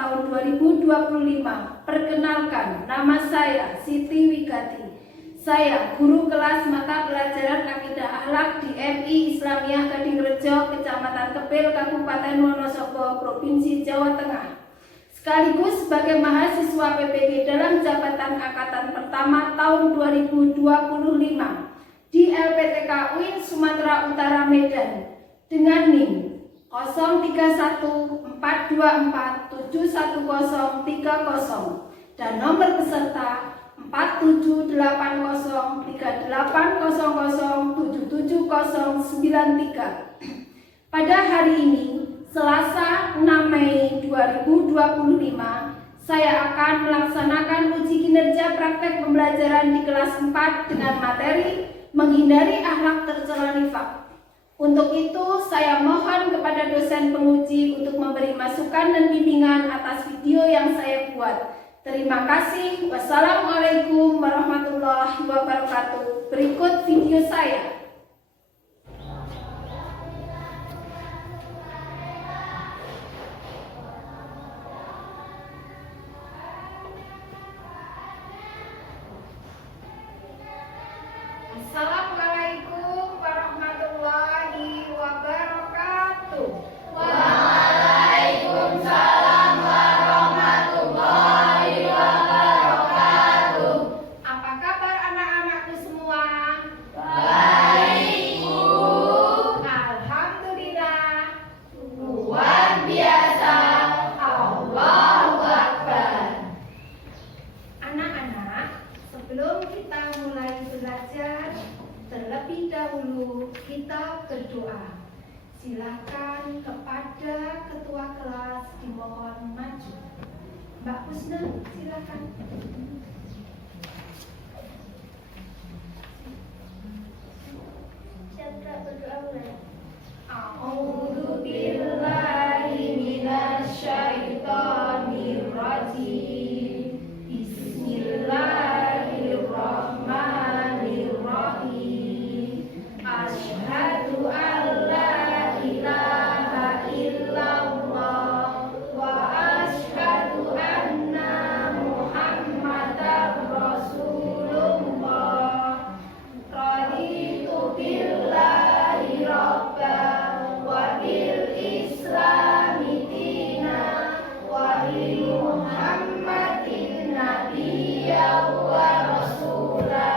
tahun 2025. Perkenalkan, nama saya Siti Wigati. Saya guru kelas mata pelajaran Akidah Akhlak di MI Islamiyah Gadingrejo, Kecamatan Kepil, Kabupaten Wonosobo, Provinsi Jawa Tengah. Sekaligus sebagai mahasiswa PPG dalam jabatan angkatan pertama tahun 2025 di LPTK UIN Sumatera Utara Medan dengan NIM 031424713030 dan nomor peserta 478008007793. Pada hari ini, Selasa 6 Mei 2025, saya akan melaksanakan uji kinerja praktek pembelajaran di kelas 4 dengan materi menghindari akhlak tercela nifak. Untuk itu, saya mohon kepada dosen penguji untuk memberi masukan dan bimbingan atas video yang saya buat. Terima kasih. Wassalamualaikum warahmatullahi wabarakatuh. Berikut video saya. Assalamualaikum warahmatullahi wabarakatuh. Waalaikumsalam warahmatullahi wabarakatuh. Apa kabar anak-anakku semua? Baik, Bu. Alhamdulillah. Luar biasa. Allahu Akbar. Anak-anak, sebelum kita mulai belajar, terlebih dahulu kita berdoa. Silakan kepada ketua kelas dimohon maju. Mbak Husna, silakan. Siapa berdoa mulai? A'udzu billahi minasyaitonir rajim. Bismillahirrahmanirrahim. Asyhadu an la ilaha illallah wa asyhadu anna Muhammadar Rasulullah. Raditu billahi rabban wa bil islami dina wa bi Muhammadin nabiyya wa rasula.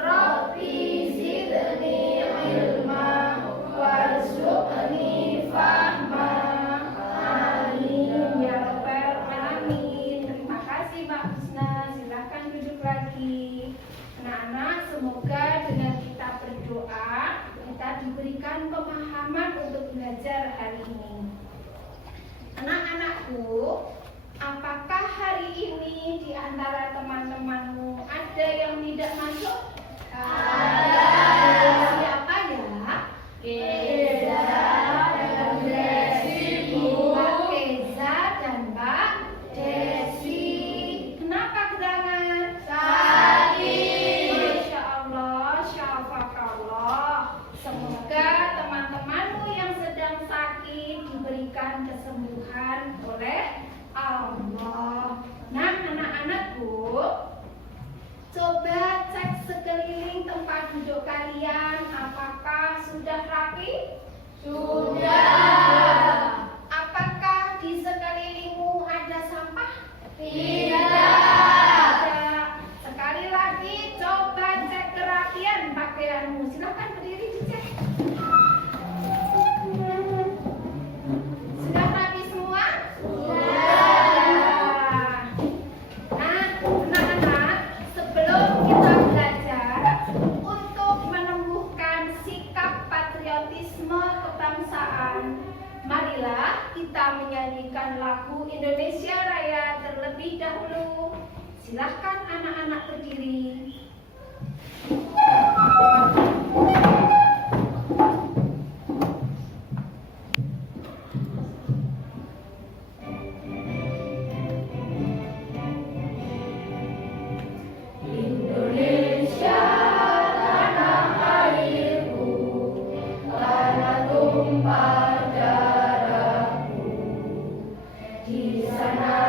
Rabbi zidni ilma warzuqni fahma. Amin ya rabbal alamin. Terima kasih Mbak Husna. Silakan duduk lagi. Anak-anak, semoga dengan kita berdoa, kita diberikan pemahaman untuk belajar hari ini. Anak-anakku, apakah hari ini di antara teman-temanmu ada yang tidak masuk? Ada. Siapa ya? Keza dan Desi, Bu. Mbak Keza dan Mbak Desi. Kenapa gerangan? Sakit. Masya Allah, syafakallah. Semoga teman-temanmu yang sedang sakit diberikan kesembuhan oleh Allah. Nah, anak-anakku, coba cek sekeliling tempat duduk kalian. Apakah sudah rapi? Sudah. Apakah di sekelilingmu ada sampah? Tidak. Sekali lagi, coba cek kerapian pakaianmu. Silakan berdiri dicek. Sudah rapi semua? Sudah. Nah, anak-anak, sebelum kita belajar untuk menumbuhkan sikap patriotisme kebangsaan, marilah kita menyanyikan lagu Indonesia Raya terlebih dahulu. Silahkan anak-anak berdiri. Indonesia tanah airku, tanah tumpah darahku. Di sana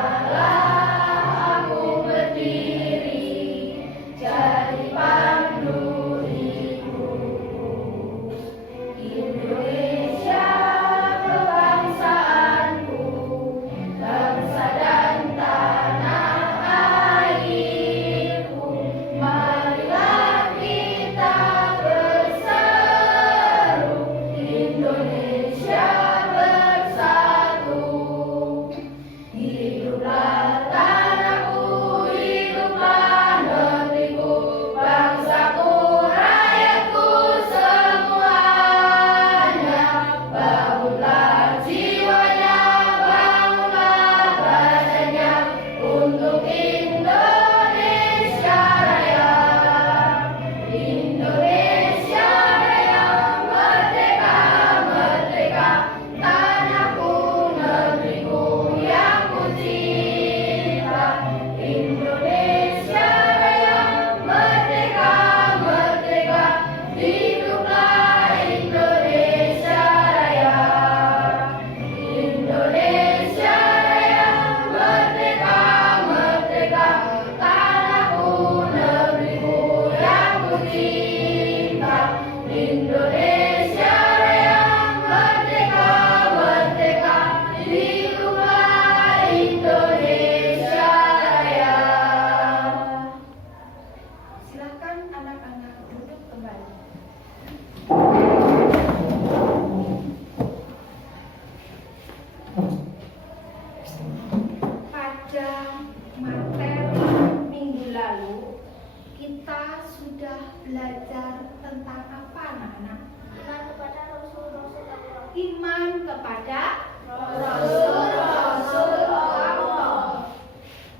kepada Rasul-rasul Allah.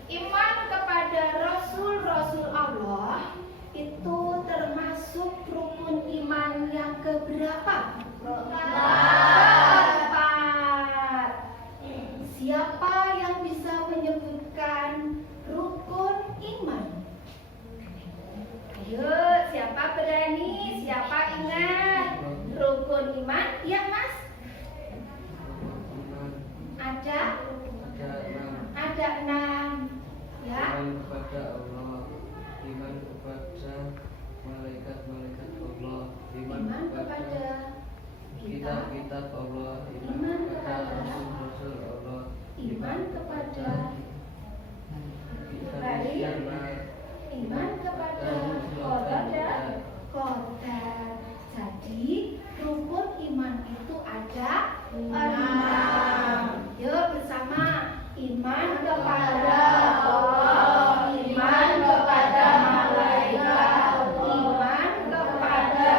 Iman kepada Rasul-Rasul Allah itu termasuk rukun iman yang keberapa? Keempat. Siapa yang bisa menyebutkan rukun iman? Ayo, siapa berani? Siapa ingat? Rukun iman? Ya, Mas? Ada? Ada 6. Ya. Iman kepada Allah, iman kepada malaikat-malaikat Allah, iman kepada kitab-kitab Allah, iman kepada rasul-rasul Allah, Iman kepada kitab-kitab iman kepada qadar. Jadi rukun iman itu ada 6. Yuk bersama. Iman kepada Allah, iman kepada malaikat, iman kepada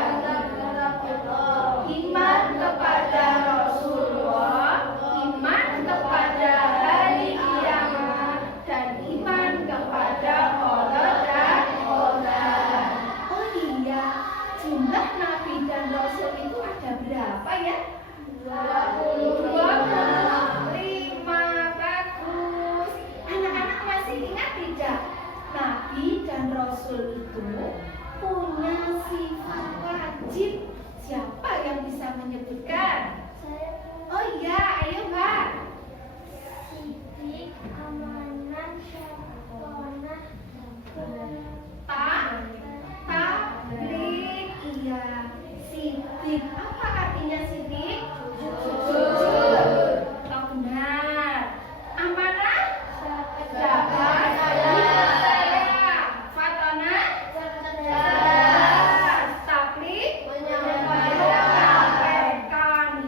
iman kepada Rasulullah, iman kepada hari kiamat, dan iman kepada qadar dan qadar. Oh iya, jumlah nabi dan rasul itu ada berapa ya? 25. Bagus. Anak-anak masih ingat tidak? Nabi dan rasul itu punya sifat wajib. Siapa yang bisa menyebutkan? Oh iya, ayo Mbak. Sidik, amanah, syakonah, Tablik. Iya, sidik. Apa artinya sidik? Jujur. Oh, benar. Amanah? Dapat saya. Fatona? Tablik? Menyampaikan.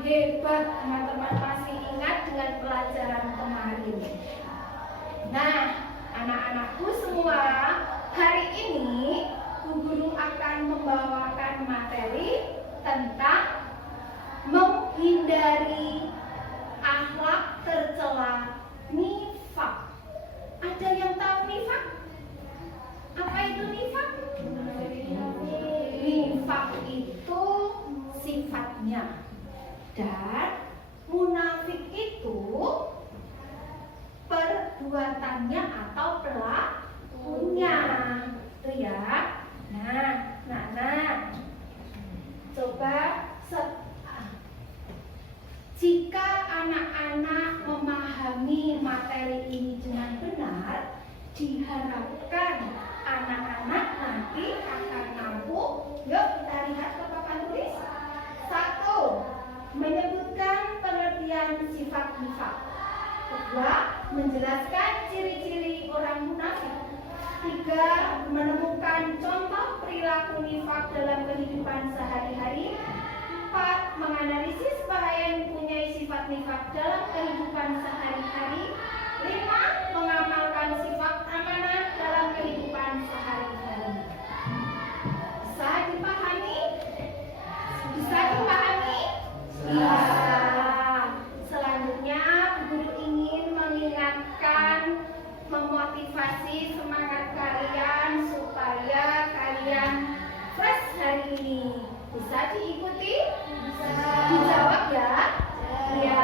Hebat, teman-teman masih ingat dengan pelajaran kemarin. Nah, anak-anakku semua, hari ini Bu Guru akan membawakan materi tentang menghindari akhlak tercela nifak. Ada yang tahu nifak? Apa itu nifak? Nifak itu sifatnya, dan munafik itu perbuatannya atau pelakunya. Itu ya. Nah. Coba jika anak-anak memahami materi ini dengan benar, diharapkan anak-anak nanti akan mampu. Yuk kita lihat ke papan tulis. 1. Menyebutkan pengertian sifat nifak. 2. Menjelaskan ciri-ciri orang munafik. 3. Menemukan contoh perilaku nifak dalam kehidupan sehari-hari. 4. Menganalisis bahaya yang mempunyai sifat nifak dalam kehidupan sehari-hari. 5. Mengamalkan sifat amanah dalam kehidupan sehari-hari. Bisa dipahami? Bisa dipahami? Bisa. Selanjutnya, guru ingin mengingatkan, memotivasi semangat kalian supaya kalian fresh hari ini. Bisa diikuti? Bisa. Dijawab ya? Ya.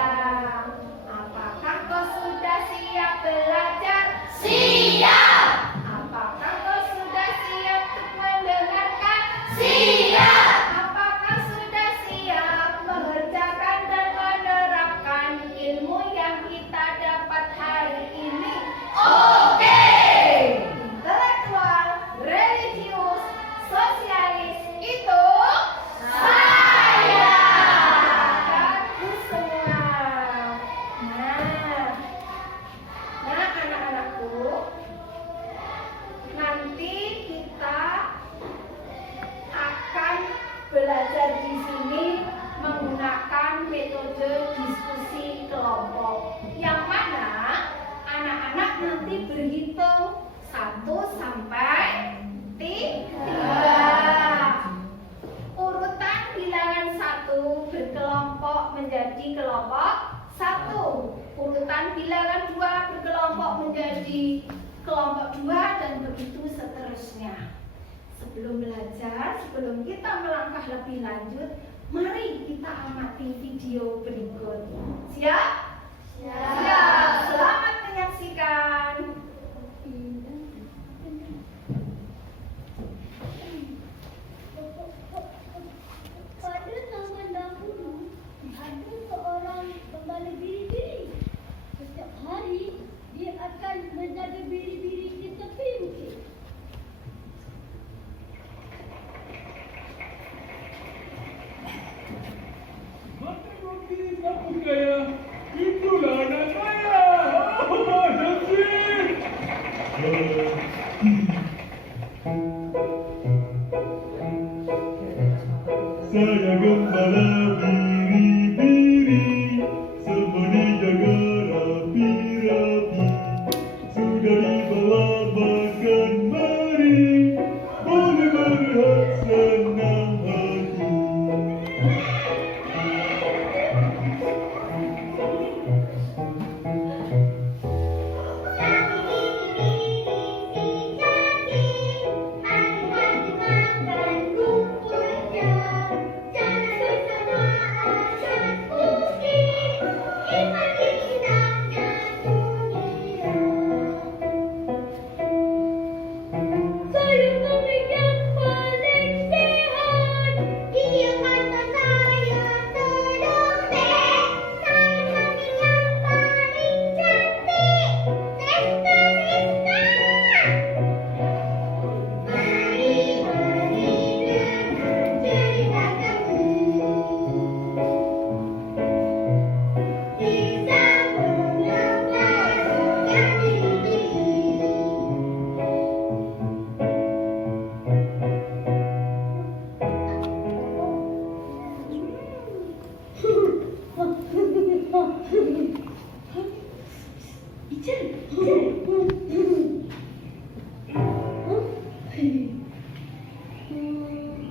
kelompok 1. Urutan bilangan 2 berkelompok menjadi kelompok 2 dan begitu seterusnya. Sebelum belajar, sebelum kita melangkah lebih lanjut, mari kita amati video berikut. Siap? Siap. Selamat menyaksikan. Pada zaman dahulu, ada seorang pembala biri-biri. Setiap hari, dia akan menjaga biri-biri di tepi bukit. Makan roti dapur kaya, itulah anak saya. Nasib. Saya gembala biri-biri, semua dijaga rapi-rapi. Sudah dibawa makan mari, boleh berehat senang hati.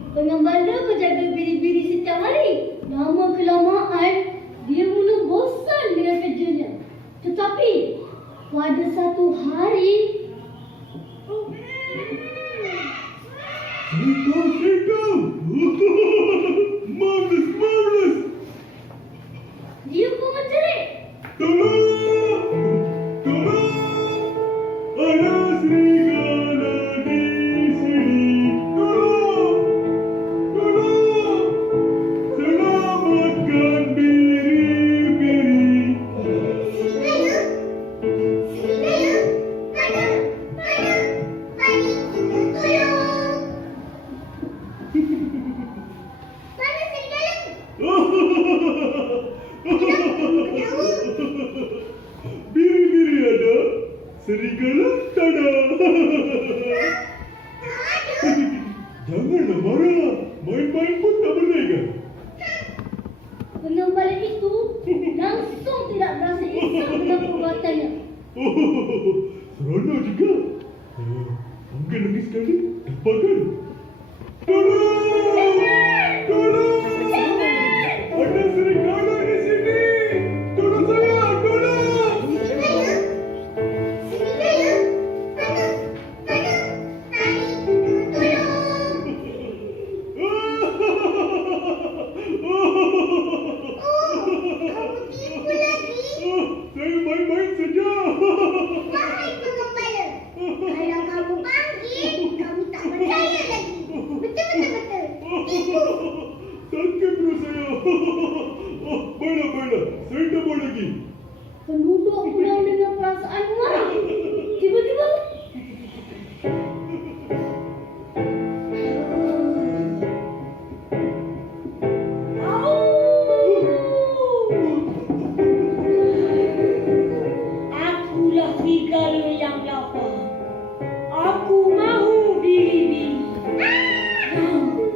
Pengembala menjaga biri-biri setiap hari. Lama kelamaan, dia mula bosan dengan kerjanya. Tetapi, pada satu hari, Syekau. Marvelous. dia pun menjerit. Tolong. Ada serigala di sini. Tolong. Selamatkan biri-biri. Biri-biri ada, serigala tak ada. Janganlah marah. Main-main pun tak boleh kan? Pengembala itu langsung tidak berasa risau dengan perbuatannya. Seronok juga. Mungkin lagi sekali dapatkan. Tolong! Ada serigala di sini. Tolong saya, tolong! Saya main-main saja. Kalau kamu panggil, kamu tak percaya lagi. Betul. Sakit perut saya. Baiklah. Saya tak mau lagi. Penduduk pulang dengan perasaan marah. Tiba-tiba, akulah serigala yang lapar. Aku mahu biri-biri. Aku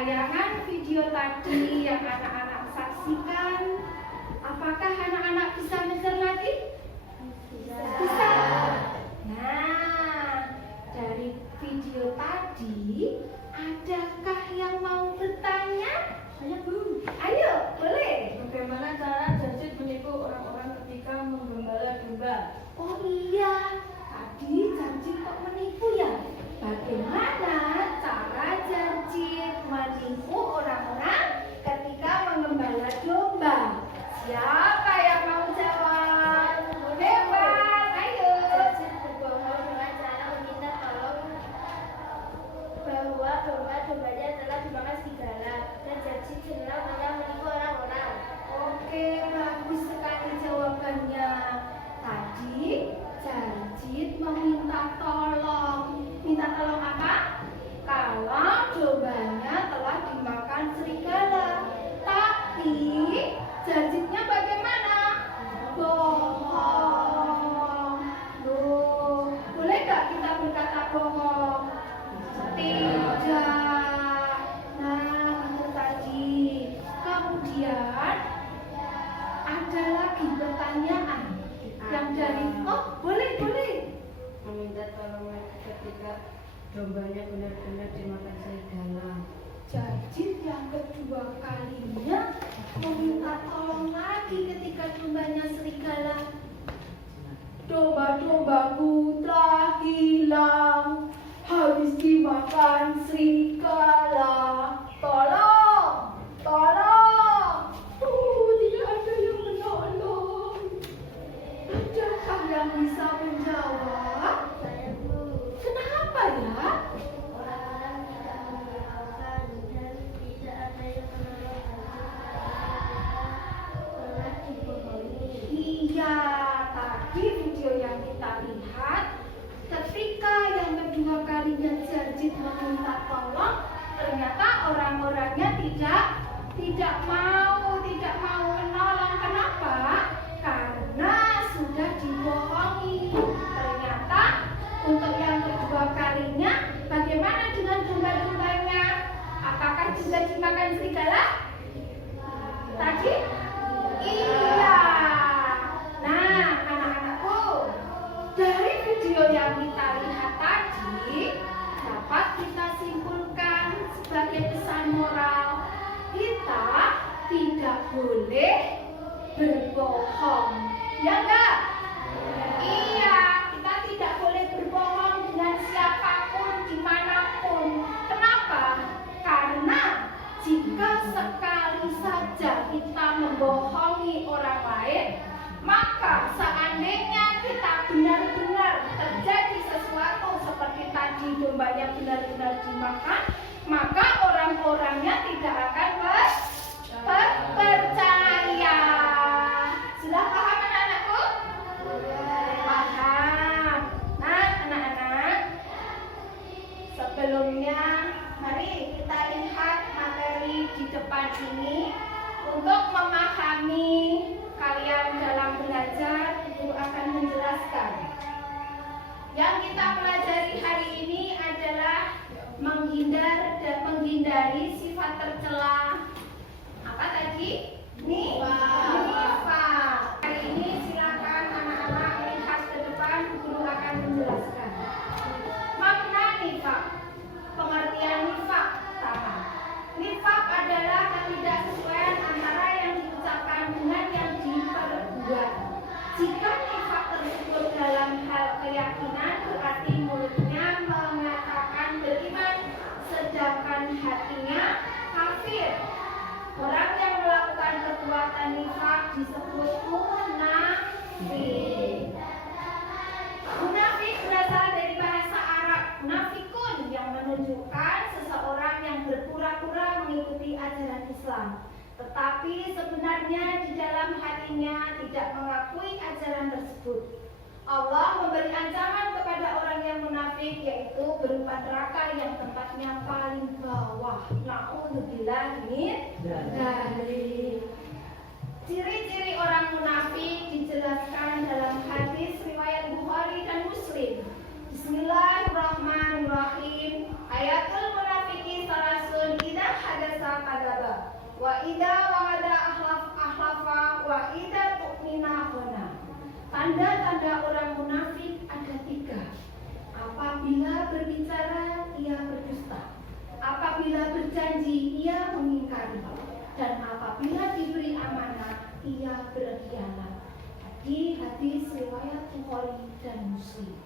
tayangan video tadi yang anak-anak saksikan, apakah anak-anak bisa mencermati? Bisa. Nah, dari video tadi, adakah yang mau bertanya? Ayo, boleh. Bagaimana cara Jazid menipu orang-orang ketika menggembala domba? Oh iya, tadi Jarjit kok menipu ya? Bagaimana cara Jarjit menipu orang-orang ketika mengembala domba? Siapa yang mau jawab? Hebat, ayo. Jarjit berbohong dengan cara meminta tolong bahwa dombanya telah dimakan serigala dan Jarjit senang menipu orang-orang. Oke, bagus sekali jawabannya. Tadi Jarjit meminta tolong. Minta tolong apa? Kalau dombanya telah dimakan serigala. Tapi Jarjitnya bagaimana? Bohong. Loh, boleh nggak kita berkata bohong? Tidak. Nah, itu tadi. Kemudian ada lagi pertanyaan yang dari boleh. Meminta tolong ketika dombanya benar-benar dimakan serigala. Jarjit yang kedua kalinya meminta tolong lagi ketika dombanya serigala. Domba-dombaku telah hilang, habis dimakan serigala. Tolong. Tidak ada yang menolong. Adakah yang bisa menjawab? Saya Bu, Kenapa ya? orang-orang tidak menghiraukan dan tidak ada yang menolong pernah dibohongi. Iya, tadi video yang kita lihat ketika yang kedua kalinya Jarjit meminta tolong, ternyata orang-orangnya tidak mau menolong. Kenapa? Karena sudah dibohongi. Ternyata untuk yang kedua kalinya, bagaimana dengan domba-dombanya? Apakah juga dimakan serigala? Tadi? Iya. Nah, anak-anakku, dari video yang kita lihat tadi, dapat kita simpulkan sebagai pesan moral, kita tidak boleh berbohong. Ya enggak? Iya, kita tidak boleh berbohong dengan siapapun, dimanapun. Kenapa? Karena jika sekali saja kita membohongi orang lain, maka seandainya kita benar-benar terjadi sesuatu seperti tadi dombanya benar-benar dimakan, maka orang-orangnya tidak akan percaya. Sudah paham anak-anakku? Paham. Nah, anak-anak, sebelumnya mari kita lihat materi di depan ini. Untuk memahami kalian dalam belajar, Ibu akan menjelaskan. Yang kita pelajari hari ini adalah menghindari sifat tercela. Apa tadi? Nifaq. Hari ini silakan anak-anak lihat ke depan, Guru akan menjelaskan. Makna nifaq. Pengertian nifaq pertama. Nifaq adalah ketidaksesuaian antara yang diucapkan dengan yang diperbuat. Jika nifaq tersebut dalam hal keyakinan, berarti mulutnya mengatakan beriman, sedangkan hatinya kafir. Orang yang melakukan perbuatan nifaq disebut munafik. Munafik berasal dari bahasa Arab munafikun, yang menunjukkan seseorang yang berpura-pura mengikuti ajaran Islam, tetapi sebenarnya di dalam hatinya tidak mengakui ajaran tersebut. Allah memberi ancaman kepada orang yang munafik, yaitu berupa neraka yang tempatnya paling bawah. Na'udzubillah min dzalik. Ciri-ciri orang munafik dijelaskan dalam hadis riwayat Bukhari dan Muslim. Bismillahirrahmanirrahim. Ayatul munafiki salasun idza Wa idza wa'ada ahlafa wa idza tu'mina khana. Tanda-tanda orang munafik ada 3. Apabila berbicara ia berdusta, apabila berjanji ia mengingkari, dan apabila diberi amanah ia berkhianat. Di hadis riwayat Bukhari dan Muslim.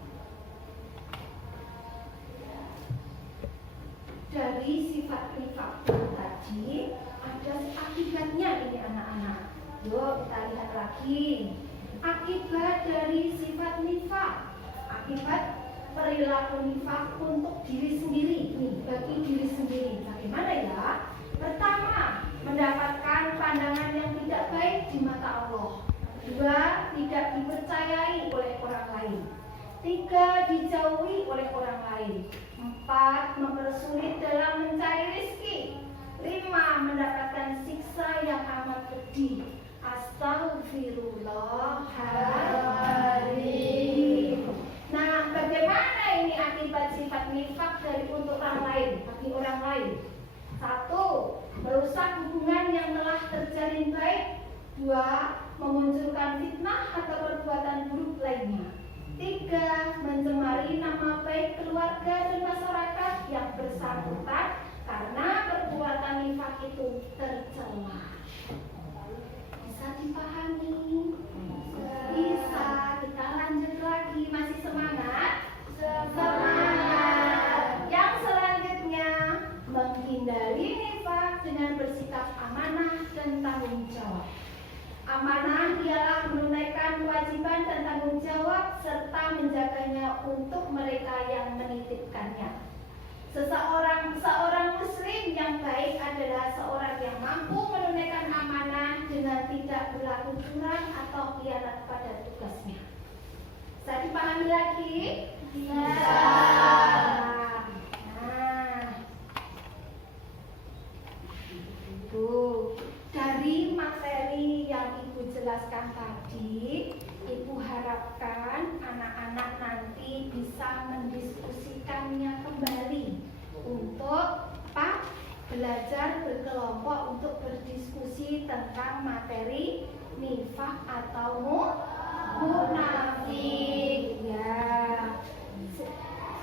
Dari sifat nifak tadi ada akibatnya ini anak-anak. Yuk kita lihat lagi. Akibat dari sifat nifak, akibat perilaku nifak untuk diri sendiri nih, bagi diri sendiri. Bagaimana ya? Pertama, mendapatkan pandangan yang tidak baik di mata Allah. 2, tidak dipercayai oleh orang lain. 3, dijauhi oleh orang lain. 4, mempersulit dalam mencari rezeki. 5, mendapatkan siksa yang amat pedih. Astagfirullahaladzim. Nah, bagaimana ini akibat sifat nifak dari untuk orang lain, bagi orang lain? 1, merusak hubungan yang telah terjalin baik. 2, memunculkan fitnah atau perbuatan buruk lainnya. 3, mencemari nama baik keluarga dan masyarakat yang bersangkutan karena perbuatan nifak itu tercela. Bisa dipahami? Bisa. Kita lanjut lagi. Masih semangat? Semangat. Yang selanjutnya, menghindari nifak dengan bersikap amanah dan tanggung jawab. Amanah ialah menunaikan kewajiban dan tanggung jawab serta menjaganya untuk mereka yang menitipkannya. Seorang muslim yang baik adalah seorang yang mampu menunaikan amanah dengan tidak berlaku curang atau khianat pada tugasnya. Bisa dipahami lagi? Bisa. Nah, dari materi yang Ibu jelaskan tadi, Ibu harapkan anak-anak nanti bisa mendiskusikannya kembali untuk belajar berkelompok untuk berdiskusi tentang materi nifak atau munafik. Ya,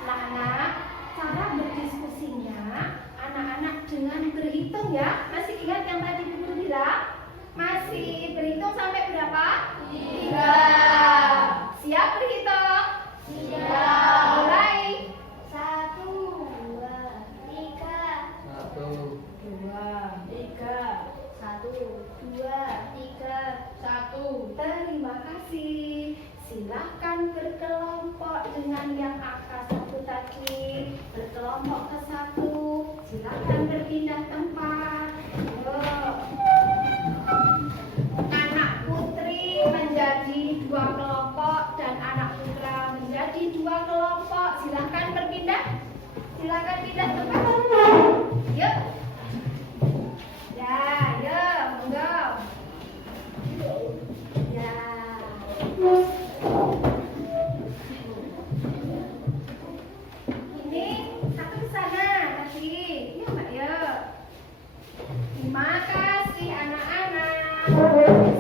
anak-anak, cara berdiskusinya anak-anak dengan berhitung ya. Masih ingat yang tadi Ibu bilang? Masih berhitung sampai berapa? 3. Siap berhitung? Siap. Mulai. 1, 2, 3. 1, 2, 3. 1, 2, 3. 1. Terima kasih. Silahkan berkelompok dengan yang angka 1 tadi. Berkelompok ke 1. Silahkan berpindah tempat. Anak putri menjadi 2 kelompok dan anak putra menjadi 2 kelompok. Silahkan berpindah. Silahkan pindah tempat. Yuk. Ya, yuk, monggo. Ya. Ini satu ke sana tadi. Yuk, Mbak, yuk. Terima kasih anak-anak.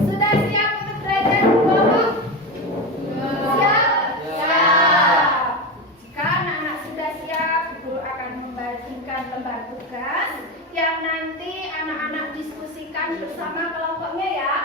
Sudah siap untuk belajar kelompok? Siap? Siap. Jika anak-anak sudah siap, Guru akan membagikan lembar tugas yang nanti anak-anak diskusikan bersama kelompoknya ya.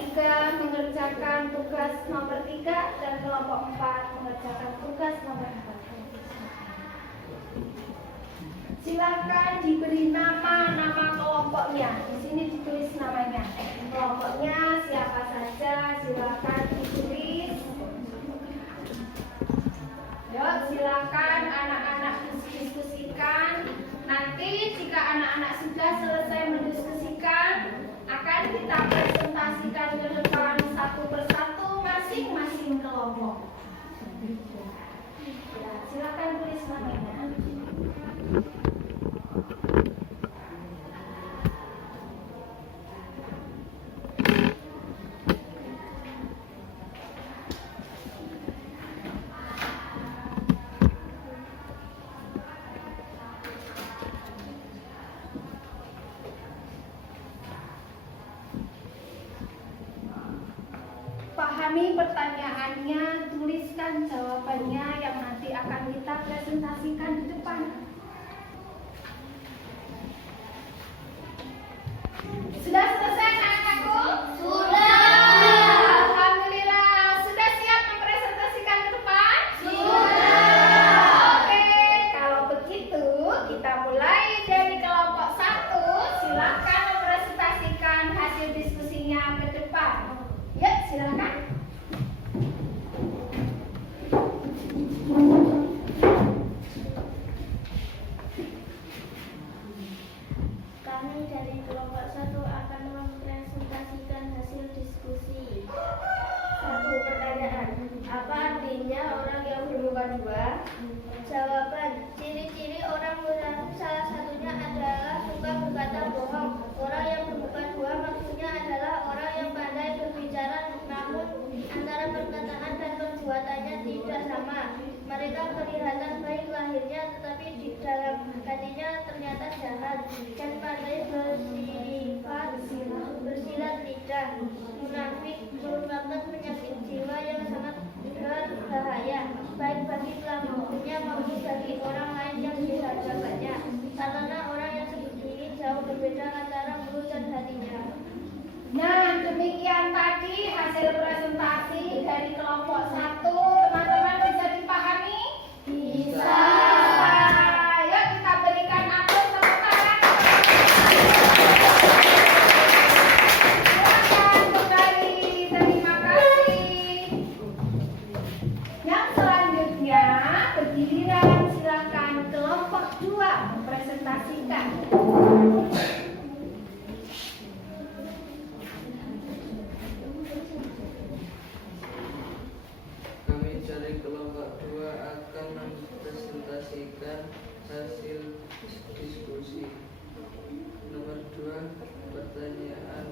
3 mengerjakan tugas nomor 3 dan kelompok 4 mengerjakan tugas nomor 4. Silakan diberi nama kelompoknya. Di sini ditulis namanya. Kelompoknya siapa saja, silakan ditulis. Yuk, silakan anak-anak diskusikan. Nanti jika anak-anak sudah selesai mendiskusikan, akan kita presentasikan ke depan satu persatu masing-masing kelompok. Ya, silakan tulis namanya. Pahami pertanyaannya, tuliskan jawabannya yang nanti akan kita presentasikan di depan. Sudah selesai anak-anakku? Sudah. Alhamdulillah. Sudah siap mempresentasikan ke depan? Sudah. Oke, kalau begitu kita mulai dari kelompok 1. Silakan mempresentasikan hasil diskusinya ke depan. Ya, silakan. Kami dari kelompok 1 akan mempresentasikan hasil diskusi. 1. Pertanyaan. Apa artinya orang yang bermuka dua? Jawaban. Ciri-ciri orang munafik salah satunya adalah suka berkata bohong. Orang yang bermuka dua maksudnya adalah orang yang pandai berbicara namun antara perkataan dan perbuatannya tidak sama. Mereka kelihatan baik lahirnya tetapi di dalam hatinya ternyata jahat dan pandai bersilat lidah. Munafik merupakan penyakit jiwa yang sangat berbahaya baik bagi pelakunya maupun bagi orang lain yang disadarkannya. Karena orang yang seperti ini jauh berbeda antara mulut dan hatinya. Nah, demikian tadi hasil presentasi dari kelompok 1. Teman-teman bisa dipahami? Bisa. Yuk kita berikan aplaus tepuk tangan. Silakan kembali. Terima kasih. Yang selanjutnya berdirian, silakan kelompok 2 mempresentasikan. Kami dari kelompok 2 akan mempresentasikan hasil diskusi. Nomor 2, pertanyaan.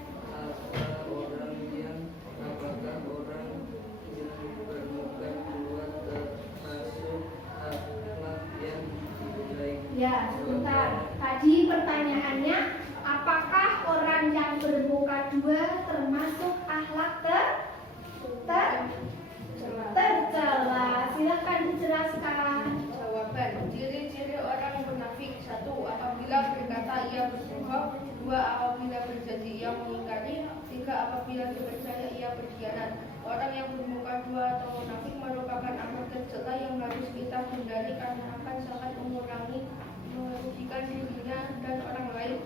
Apakah orang yang bermuka dua termasuk akhlak yang baik? Ya, sebentar. Tadi pertanyaannya, apakah orang yang bermuka dua termasuk akhlak tercela? Silakan dijelaskan. Jawaban. Ciri-ciri orang munafik. 1. Apabila berkata ia berbohong. 2. Apabila berjanji ia mengingkari. 3. Apabila dipercaya ia berkhianat. Orang yang bermuka dua atau munafik merupakan akhlak tercela yang harus kita hindari karena akan sangat merugikan dirinya dan orang lain.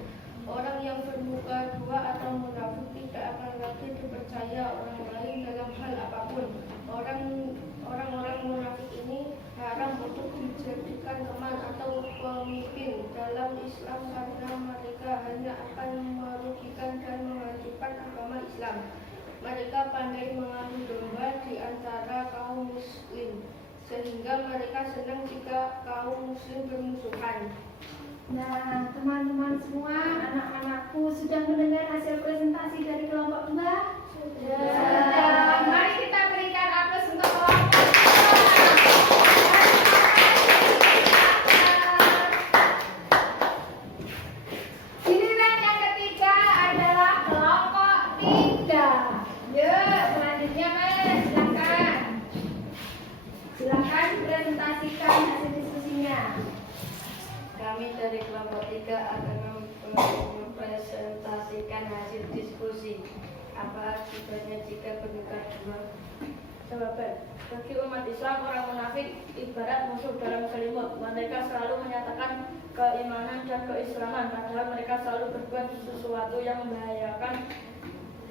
Orang yang bermuka dua atau munafik tidak akan lagi dipercaya orang lain dalam hal apapun. Orang-orang munafik ini haram untuk dijadikan teman atau pemimpin dalam Islam karena mereka hanya akan merugikan dan menghancurkan agama Islam. Mereka pandai mengadu domba di antara kaum muslim sehingga mereka senang jika kaum muslim bermusuhan. Nah, teman-teman semua, anak-anakku sudah mendengar hasil presentasi dari kelompok 2? Sudah. Mari kita berikan aplaus untuk kelompok 2. Giliran yang ketiga adalah kelompok 3. Yuk, selanjutnya Mas, silakan. Silakan presentasikan hasil diskusinya. Kami dari kelompok 3 akan mempresentasikan hasil diskusi. Apa akibatnya jika bernikah dua? Jawaban. Bagi umat Islam, orang munafik ibarat musuh dalam selimut. Mereka selalu menyatakan keimanan dan keislaman, padahal mereka selalu berbuat sesuatu yang membahayakan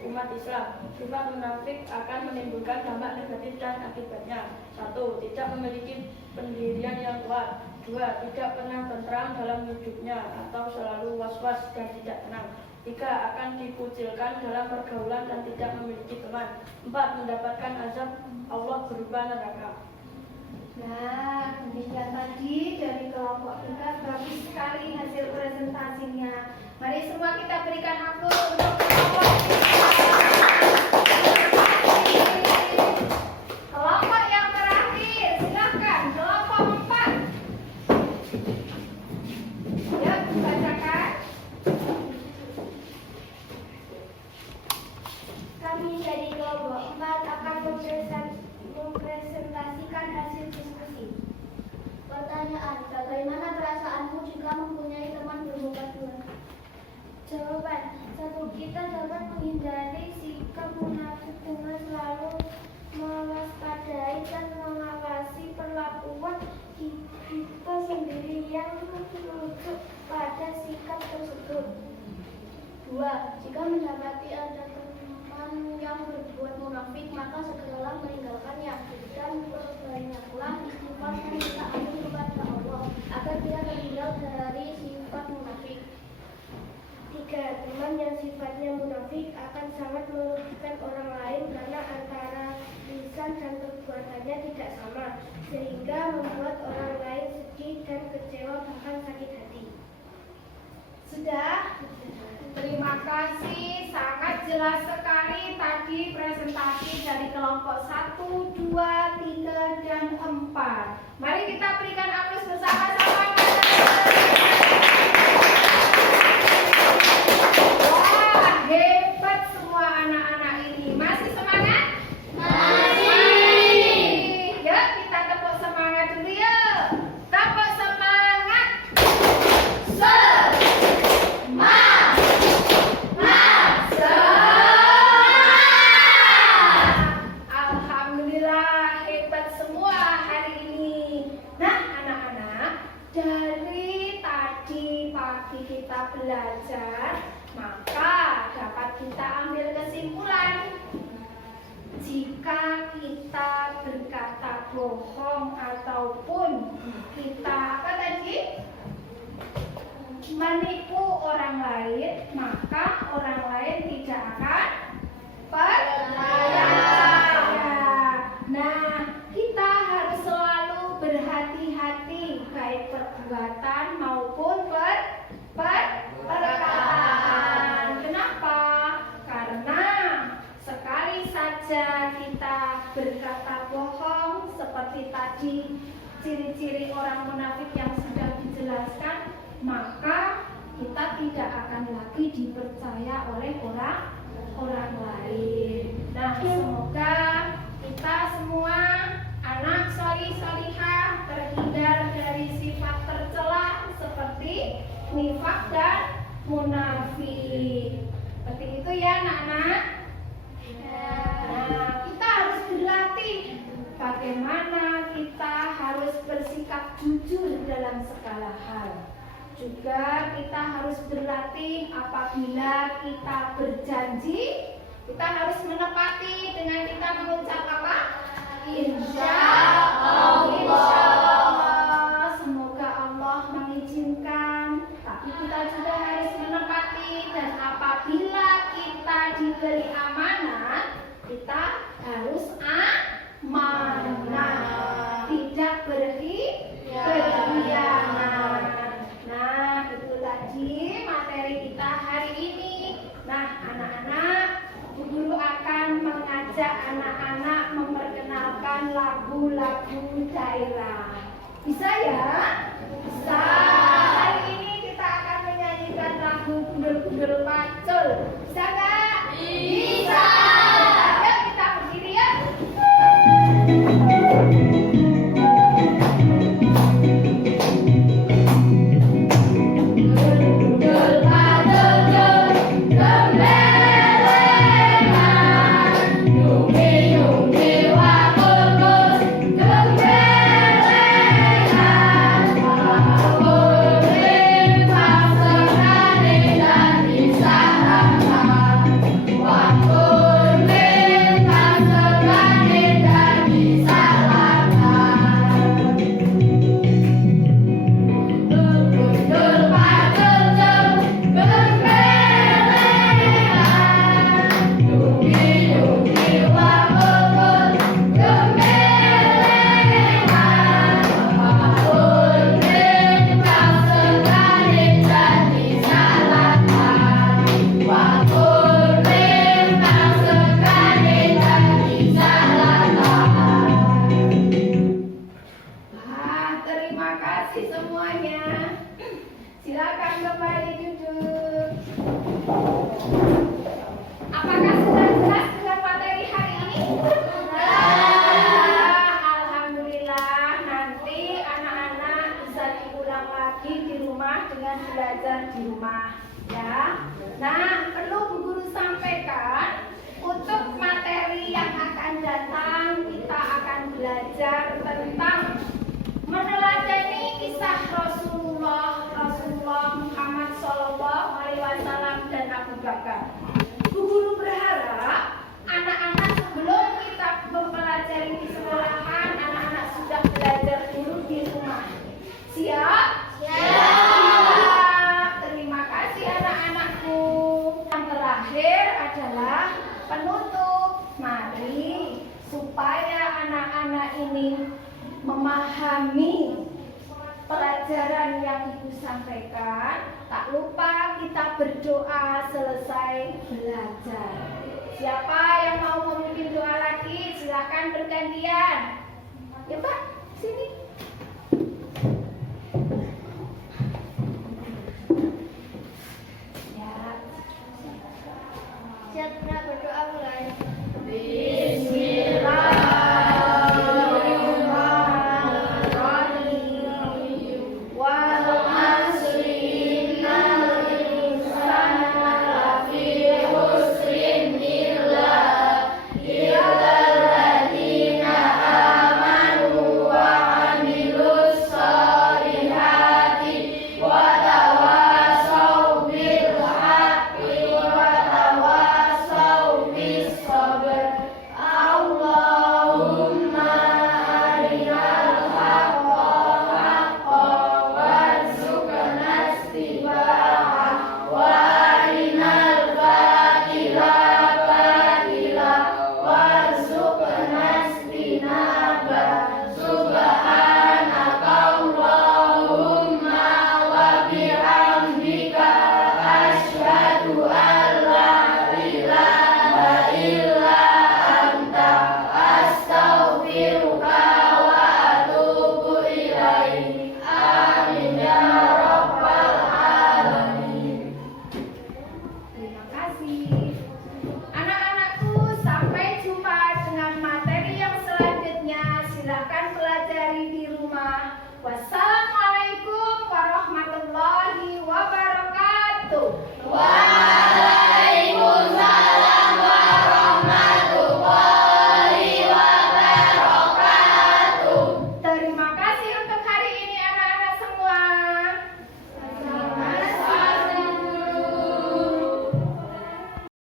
umat Islam. Sifat munafik akan menimbulkan dampak negatif dan akibatnya: 1. Tidak memiliki pendirian yang kuat. 2. Tidak pernah tentram dalam hidupnya atau selalu was-was dan tidak tenang. 3. Akan dikucilkan dalam pergaulan dan tidak memiliki teman. 4. Mendapatkan azab Allah berupa neraka. Nah, demikian tadi dari kelompok kita. Bagus sekali hasil presentasinya. Mari semua kita berikan aplaus untuk kelompok kita. Kelompok yang terakhir, silakan kelompok 4. Ya, bacakan. Kami dari kelompok 4 akan mempresentasikan hasil diskusi. Pertanyaan, bagaimana perasaanmu jika mempunyai teman bermuka dua? Jawaban, 1. Kita dapat menghindari sikap munafik dengan selalu mewaspadai dan mengawasi perlakuan kita sendiri yang merujuk pada sikap tersebut. 2. Jika mendapati ada teman yang berbuat munafik, maka segeralah meninggalkannya dan perbanyaklah istighfar dan minta ampun kepada Allah agar dia terhindar dari sifat munafik. 3. Teman yang sifatnya munafik akan sangat merugikan orang lain karena antara lisan dan perbuatannya tidak sama, sehingga membuat orang lain sedih dan kecewa bahkan sakit hati. Sudah? Terima kasih, sangat jelas sekali tadi presentasi dari kelompok 1, 2, 3, dan 4. Mari kita berikan aplaus bersama-sama. Wah, hebat semua anak-anak ini. Masih semangat? Masih. Yuk, kita tepuk semangat dulu yuk. Tepuk semangat. Alhamdulillah, hebat semua hari ini. Nah, anak-anak, dari tadi pagi kita belajar, maka dapat kita ambil kesimpulan. Jika kita berkata bohong ataupun kita apa tadi? Menipu orang lain, maka orang lain tidak akan percaya. Nah, kita harus selalu berhati-hati baik perbuatan maupun perkataan. Kenapa? Karena sekali saja kita berkata bohong seperti tadi ciri-ciri orang munafik yang sudah dijelaskan, maka kita tidak akan lagi dipercaya oleh orang lain. Nah, semoga kita semua anak solih-solihah terhindar dari sifat tercela seperti nifak dan munafik. Seperti itu ya anak-anak. Nah, kita harus berlatih bagaimana kita harus bersikap jujur dalam segala hal. Juga kita harus berlatih apabila kita berjanji, kita harus menepati dengan kita mengucap apa? Insya Allah. Semoga Allah mengizinkan. Tapi kita juga harus menepati, dan apabila kita diberi amanat, kita harus amanah, tidak berkhianat. Nah, itu tadi materi kita hari ini. Nah, anak-anak, Bu Guru akan mengajak anak-anak memperkenalkan lagu-lagu daerah. Bisa ya? Bisa. Hari ini kita akan menyanyikan lagu Gundul-Gundul Pacul. Bisa nggak? Bisa. Yuk kita berdiri ya. Gundul Pacul, gembeleng ini memahami pelajaran yang Ibu sampaikan, tak lupa kita berdoa selesai belajar. Siapa yang mau memimpin doa lagi, silakan bergantian. Ya Pak, sini.